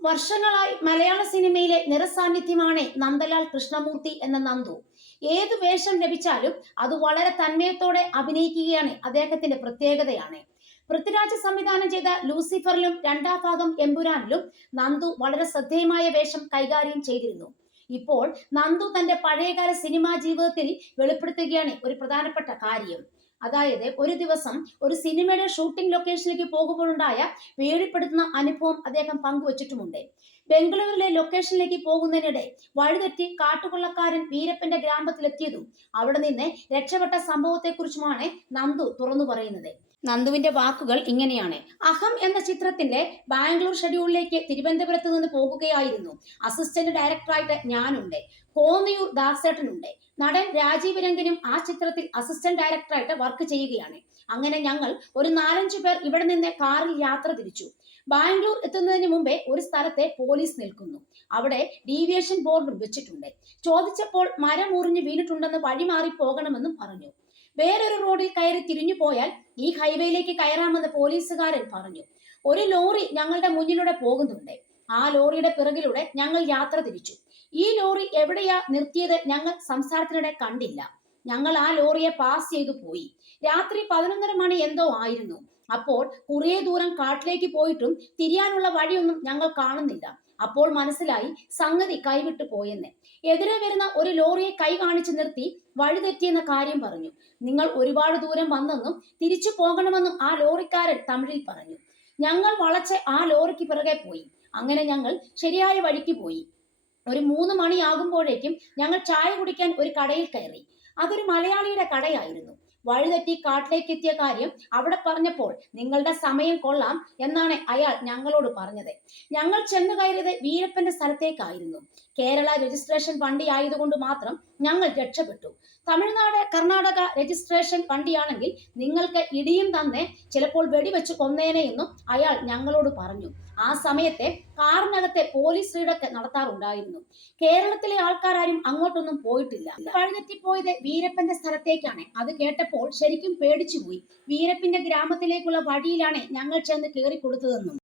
വർഷങ്ങളായി മലയാള സിനിമയിലെ നിറസാന്നിധ്യമാണ് നന്ദലാൽ കൃഷ്ണമൂർത്തി എന്ന നന്ദു. ഏതു വേഷം ലഭിച്ചാലും അത് വളരെ തന്മയത്തോടെ അഭിനയിക്കുകയാണ് അദ്ദേഹത്തിന്റെ പ്രത്യേകതയാണ്. പൃഥ്വിരാജ് സംവിധാനം ചെയ്ത ലൂസിഫറിലും രണ്ടാം ഭാഗം എമ്പുരാനിലും നന്ദു വളരെ ശ്രദ്ധേയമായ വേഷം കൈകാര്യം ചെയ്തിരുന്നു. ഇപ്പോൾ നന്ദു തന്റെ പഴയകാല സിനിമാ ജീവിതത്തിൽ വെളിപ്പെടുത്തുകയാണ് ഒരു പ്രധാനപ്പെട്ട കാര്യം. അതായത് ഒരു ദിവസം ഒരു സിനിമയുടെ ഷൂട്ടിംഗ് ലൊക്കേഷനിലേക്ക് പോകുമ്പോഴുണ്ടായ പേടിപ്പെടുത്തുന്ന അനുഭവം അദ്ദേഹം പങ്കുവച്ചിട്ടുമുണ്ട്. ബംഗളൂരിലെ ലൊക്കേഷനിലേക്ക് പോകുന്നതിനിടെ വഴിതെറ്റി കാട്ടുകൊള്ളക്കാരൻ വീരപ്പന്റെ ഗ്രാമത്തിലെത്തിയതും അവിടെ നിന്ന് രക്ഷപ്പെട്ട സംഭവത്തെക്കുറിച്ചുമാണ് നന്ദു തുറന്നു പറയുന്നത്. നന്ദുവിന്റെ വാക്കുകൾ ഇങ്ങനെയാണ്: അഹം എന്ന ചിത്രത്തിന്റെ ബാംഗ്ലൂർ ഷെഡ്യൂളിലേക്ക് തിരുവനന്തപുരത്ത് നിന്ന് പോകുകയായിരുന്നു. അസിസ്റ്റന്റ് ഡയറക്ടറായിട്ട് ഞാനുണ്ട്, കോന്നിയൂർ ദാസേട്ടനുണ്ട്, നടൻ രാജീവ് രംഗനും ആ ചിത്രത്തിൽ അസിസ്റ്റന്റ് ഡയറക്ടറായിട്ട് വർക്ക് ചെയ്യുകയാണ്. അങ്ങനെ ഞങ്ങൾ ഒരു 4-5 പേർ ഇവിടെ നിന്ന് കാറിൽ യാത്ര തിരിച്ചു. ബാംഗ്ലൂർ എത്തുന്നതിന് മുമ്പേ ഒരു സ്ഥലത്തെ പോലീസ് നിൽക്കുന്നു. അവിടെ ഡീവിയേഷൻ ബോർഡും വെച്ചിട്ടുണ്ട്. ചോദിച്ചപ്പോൾ മരം മുറിഞ്ഞ് വീണിട്ടുണ്ടെന്ന് വഴിമാറി പോകണമെന്നും പറഞ്ഞു. വേറൊരു റോഡിൽ കയറി തിരിഞ്ഞു പോയാൽ ഈ ഹൈവേയിലേക്ക് കയറാമെന്ന് പോലീസുകാരൻ പറഞ്ഞു. ഒരു ലോറി ഞങ്ങളുടെ മുന്നിലൂടെ പോകുന്നുണ്ട്. ആ ലോറിയുടെ പിറകിലൂടെ ഞങ്ങൾ യാത്ര തിരിച്ചു. ഈ ലോറി എവിടെയാ നിർത്തിയത് ഞങ്ങൾ സംസാരത്തിനിടെ കണ്ടില്ല. ഞങ്ങൾ ആ ലോറിയെ പാസ് ചെയ്തു പോയി. രാത്രി 11:30 മണി എന്തോ ആയിരുന്നു. അപ്പോൾ കുറേ ദൂരം കാട്ടിലേക്ക് പോയിട്ടും തിരിയാനുള്ള വഴിയൊന്നും ഞങ്ങൾ കാണുന്നില്ല. അപ്പോൾ മനസ്സിലായി സംഗതി കൈവിട്ടു പോയെന്ന്. എതിരെ വരുന്ന ഒരു ലോറിയെ കൈ കാണിച്ചു നിർത്തി വഴിതെറ്റിയെന്ന കാര്യം പറഞ്ഞു. നിങ്ങൾ ഒരുപാട് ദൂരം വന്നെന്നും തിരിച്ചു പോകണമെന്നും ആ ലോറിക്കാരൻ തമിഴിൽ പറഞ്ഞു. ഞങ്ങൾ വളച്ച് ആ ലോറിക്ക് പിറകെ പോയി. അങ്ങനെ ഞങ്ങൾ ശരിയായ വഴിക്ക് പോയി. ഒരു 3 മണിയാകുമ്പോഴേക്കും ഞങ്ങൾ ചായ കുടിക്കാൻ ഒരു കടയിൽ കയറി. അതൊരു മലയാളിയുടെ കടയായിരുന്നു. വഴിതെറ്റി കാട്ടിലേക്ക് എത്തിയ കാര്യം അവിടെ പറഞ്ഞപ്പോൾ നിങ്ങളുടെ സമയം കൊള്ളാം എന്നാണ് അയാൾ ഞങ്ങളോട് പറഞ്ഞത്. ഞങ്ങൾ ചെന്ന് കയറിയത് വീരപ്പന്റെ സ്ഥലത്തേക്കായിരുന്നു. കേരള രജിസ്ട്രേഷൻ വണ്ടി ആയതുകൊണ്ട് മാത്രം ഞങ്ങൾ രക്ഷപ്പെട്ടു. തമിഴ്നാട് കർണാടക രജിസ്ട്രേഷൻ വണ്ടിയാണെങ്കിൽ നിങ്ങൾക്ക് ഇടിയും തന്നെ ചിലപ്പോൾ വെടിവെച്ച് കൊന്നേനെ എന്നും അയാൾ ഞങ്ങളോട് പറഞ്ഞു. ആ സമയത്തെ കാറിനകത്തെ പോലീസ് റെയ്ഡൊക്കെ നടത്താറുണ്ടായിരുന്നു. കേരളത്തിലെ ആൾക്കാരും അങ്ങോട്ടൊന്നും പോയിട്ടില്ല. വഴിതെറ്റിപ്പോയത് വീരപ്പന്റെ സ്ഥലത്തേക്കാണ്. അത് കേട്ടപ്പോൾ ശരിക്കും പേടിച്ചുപോയി. വീരപ്പന്റെ ഗ്രാമത്തിലേക്കുള്ള വഴിയിലാണ് ഞങ്ങൾ ചെന്ന് കയറി കൊടുത്തതെന്നും